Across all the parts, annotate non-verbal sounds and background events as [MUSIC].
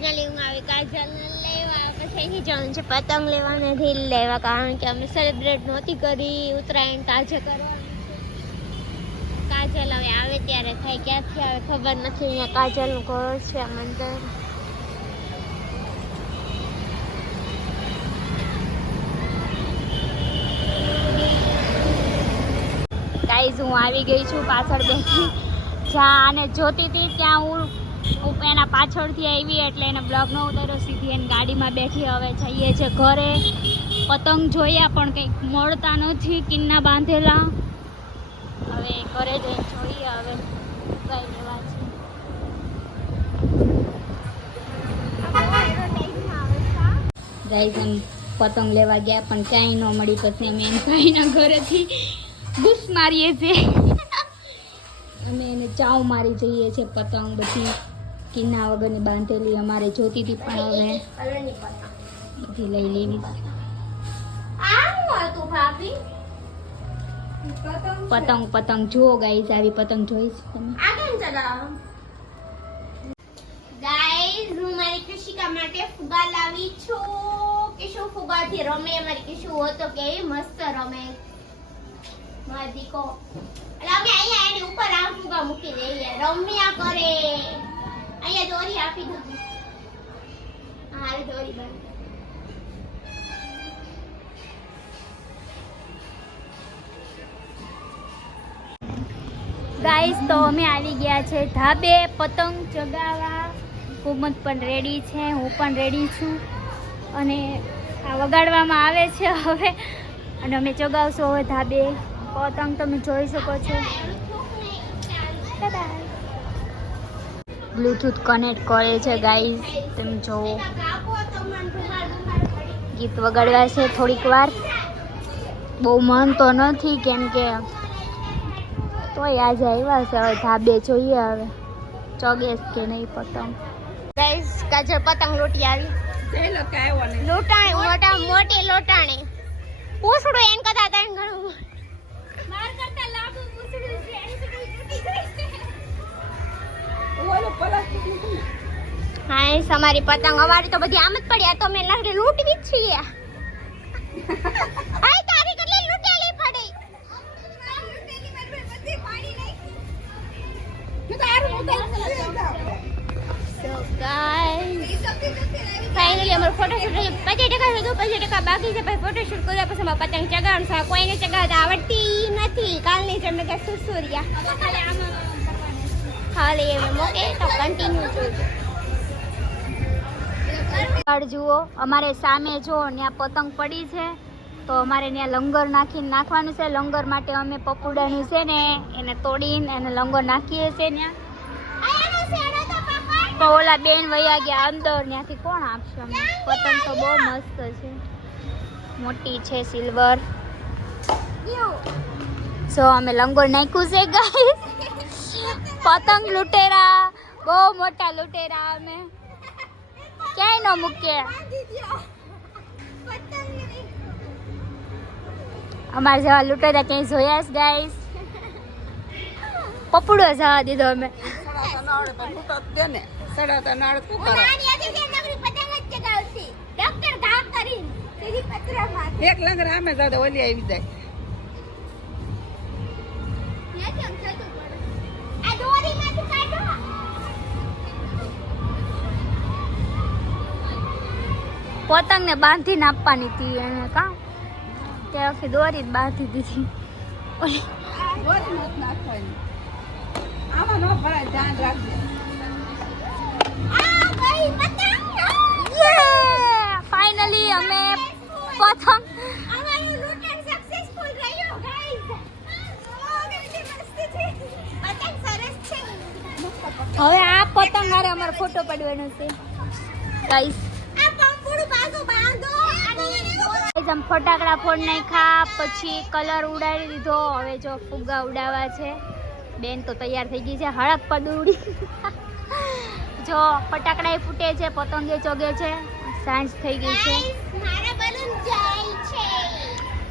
Finally હું આવી, કાજલ લેવા, પછી અહીંથી જવાનું છે પતંગ લેવા નથી લેવા, કારણ કે અમે સેલિબ્રેટ નહોતી કરી, ઉત્તરાયણ તાજે કરવાની કાજલ હવે આવે ત્યારે થાય, ક્યાંથી આવે ખબર નથી, અહીંયા કાજલનું ઘર છે મંદિર. ગાઈઝ હું આવી ગઈ છું પાછળ બેઠી. જ્યાં આને જોતી હતી ત્યાં હું હું એના પાછળથી આવી એટલે એને બ્લોગ ન ઉતાર્યો, સીધી એની ગાડીમાં બેઠી હવે જઈએ છે ઘરે. પતંગ જોયા, પણ કંઈક મળતા નથી કિન્ના બાંધેલા. હવે ઘરે જઈને જોઈએ હવે કઈ લેવા છે. ગાઈઝ પતંગ લેવા ગયા, પણ ક્યાંય ન મળી. પછી અમે એમ ભાઈના ઘરેથી ઘૂસ મારીએ છીએ. અમે એને ચાવ મારી જઈએ છીએ પતંગ બધી. કિન્ના વગરની બાંધેલી અમારે જોતી હતી પણ હવે બધી લઈ લેવી પતંગ પતંગ જુઓ ગાઈઝ આવી પતંગ જોઈશ તમે. મારી કૃષિકા માટે ફુગા લાવી છું. કિશુ ફુગાથી રમે, મારી કિશુ હતો કે મસ્ત રમે. મારી દીકો. એટલે અમે અહીંયા એની ઉપર આ ફુગા મૂકી દઈએ. રમ્યા કરે. અહીંયા દોરી આપી દો હા દોરી બંધ ગાઈસ તો અમે આવી ગયા છે ધાબે પતંગ ચગાવવા. કુમત પણ રેડી છે હું પણ રેડી છું. અને આ વગાડવામાં આવે છે હવે. અને અમે ચગાવશું હવે ધાબે. પતંગ તમે જોઈ શકો છો. બ્લૂટૂથ કનેક્ટ કરે છે ગાઈસ તમે જોવો. ગીત વગાડવા છે થોડીક વાર. બહુ મન તો નથી કેમ કે તોય આજે આવ્યા છે હવે ધાબે જોઈએ હવે. ચોગેસ કે નહીં પતંગ. ગાઈસ કાજલ પતંગ લોટી આવી. લોટાણી મોટા મોટી લોટાણી. પૂછડું એમ તને ઘણું ગઈ હા એ અમારી પતંગ. અમારી તો બધી આમ જ પડી. આ તો અમે લાગે લૂંટવી જ છીએ. [LAUGHS] આય તારી કેટલી લૂંટેલી પડી. ફાઇનલી અમારો ફોટોશૂટ પચીસ ટકા હતું પચીસ ટકા બાકી છે. પછી ફોટોશૂટ કર્યા પછી અમારે પતંગ ચગાવવાનું છે. કોઈને ચગાવતા આવડતી નથી. કાલની જેમ કે સુસુરિયા ખાલી એમ મોકે તો કન્ટિન્યુ જોજો. જુઓ, અમારે સામે જો ત્યાં પતંગ પડી છે, તો અમારે ત્યાં લંગર નાખીને નાખવાનું છે. લંગર માટે અમે પપુડાનું છે ને, એને તોડીને એને લંગર નાખીએ છીએ ત્યાં તો ઓલા બેન વયા ગયા અંદર ત્યાંથી કોણ આપશે અમને? પતંગ તો બહુ મસ્ત છે. મોટી છે, સિલ્વર. સો અમે લંગોળ નાખ્યું છે ગાય પતંગ લૂંટેરા, બહુ મોટા લૂંટેરા અમે. ક્યાંય ન મૂકીએ. અમારે જેવા લૂંટેરા ક્યાંય જોયા જ ગાઈસ પપડો જવા દીધો અમે. એક લંગર આમે દાદા ઓલી આવી જાય. પતંગ ને બાંધીને આપવાની હતી એને કા? તે વખતે દોરી બાંધી દીધી. ફાઈનલી અમે નથી નાખવાની આમાં ન ભરાય ધ્યાન રાખજે ફાઇનલી અમે પતંગ હવે આ પતંગ હારે અમારો ફોટો પાડવાનો છે. ગાઈસ આમ ફટાકડા ફોડ નાખ્યા પછી કલર ઉડાડી દીધો. હવે જો ફુગ્ગા ઉડાવવા છે. બેન તો તૈયાર થઈ ગઈ છે હળક પદુડી. જો ફટાકડા ફૂટે છે પતંગે ચોગે છે. સાંજ થઈ ગઈ છે.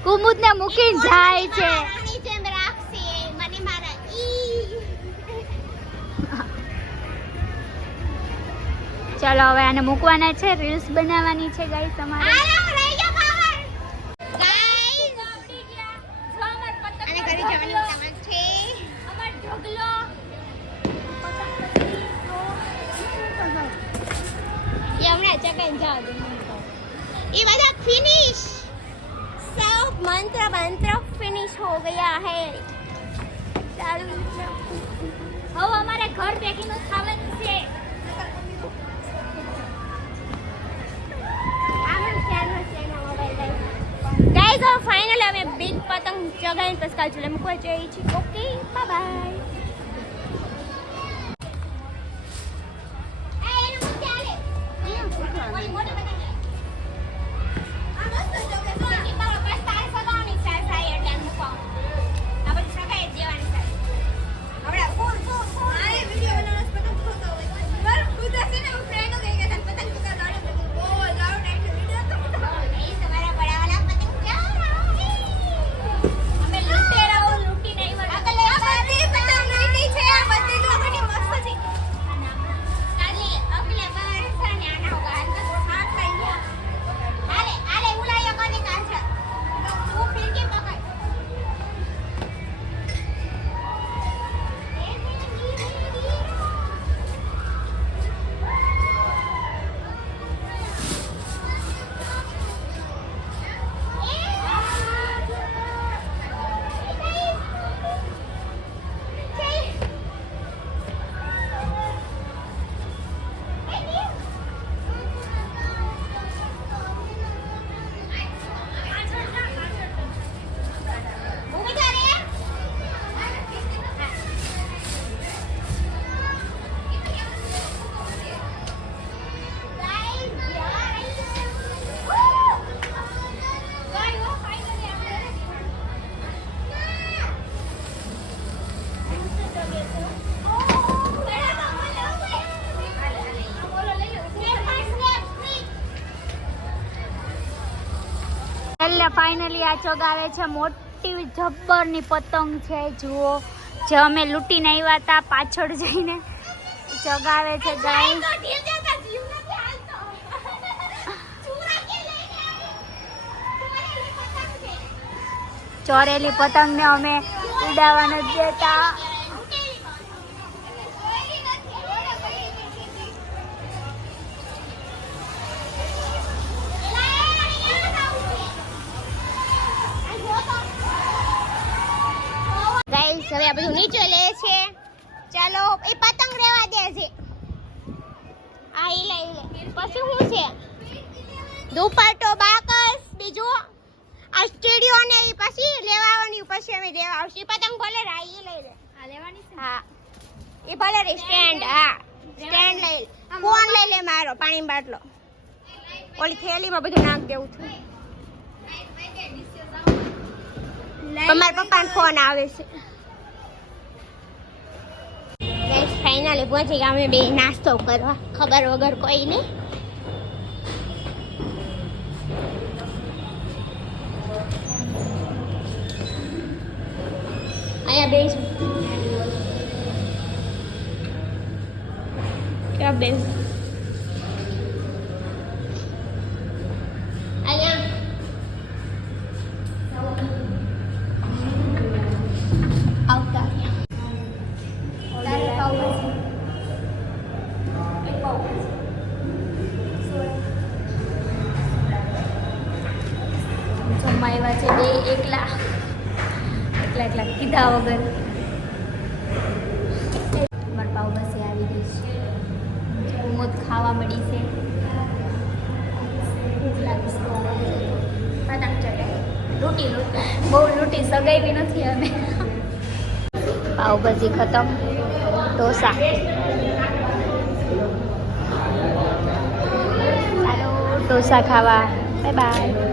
કુમુદ ને મૂકીને જાય છે. ચાલો હવે આને મૂકવાના છે રીલ્સ બનાવવાની છે ગાઈસ તમારે ફિનિશ સબ મંત્ર મંત્ર ફિનિશ હો ગયા હે. ચાલુ હવે, અમારે ઘર પેકિંગનું છે. ગાઈઝ ફાઇનલ અમે બિગ પતંગ ચગાવીને પછી કાલ મૂકવા જઈએ છીએ. ઓકે બાય બાય ફાઇનલી આ ચગાવે છે. મોટી જબ્બરની પતંગ છે જુઓ. જે અમે લૂંટીને આવ્યા હતા પાછળ જઈને. ચગાવે છે ગાય ચોરેલી પતંગને અમે ઉડાવવાનું નથી દેતા. આ બધું નીચે લે છે. ચાલો એ પતંગ રેવા દે છે. આ ઈ લે ઈ લે. પછી શું છે? દુપટ્ટો બાકસ બીજું? આ સ્ટુડિયો ને ઈ પછી લેવાની પછી અમે લેવા આવશે. પતંગ ભલે રા ઈ લઈ લે. આ લેવાની છે? હા. એ ભલે રે સ્ટેન્ડ હા. સ્ટેન્ડ લઈ લે. ફોન લઈ લે મારો પાણી બાટલો. ઓલી થેલીમાં બધું નાખ દેવું છું. અમારા પપ્પાનો ફોન આવે છે ગાઈસ ફાઇનલી પહોંચી ગયા અમે બે નાસ્તો કરવા. ખબર વગર કોઈ નહીં. અહીંયા બે ક્યાં બે જમવા આવ્યા છે બે એકલા. એકલા એકલા કીધા વગર. અમારી પાઉભાજી આવી ગઈ છે. મોત ખાવા મળી છે. પતંગ લૂંટી બહુ લૂંટી સગાવી નથી અમે. પાઉભાજી ખતમ. ઢોસા. ตูซาคาวาบ๊ายบาย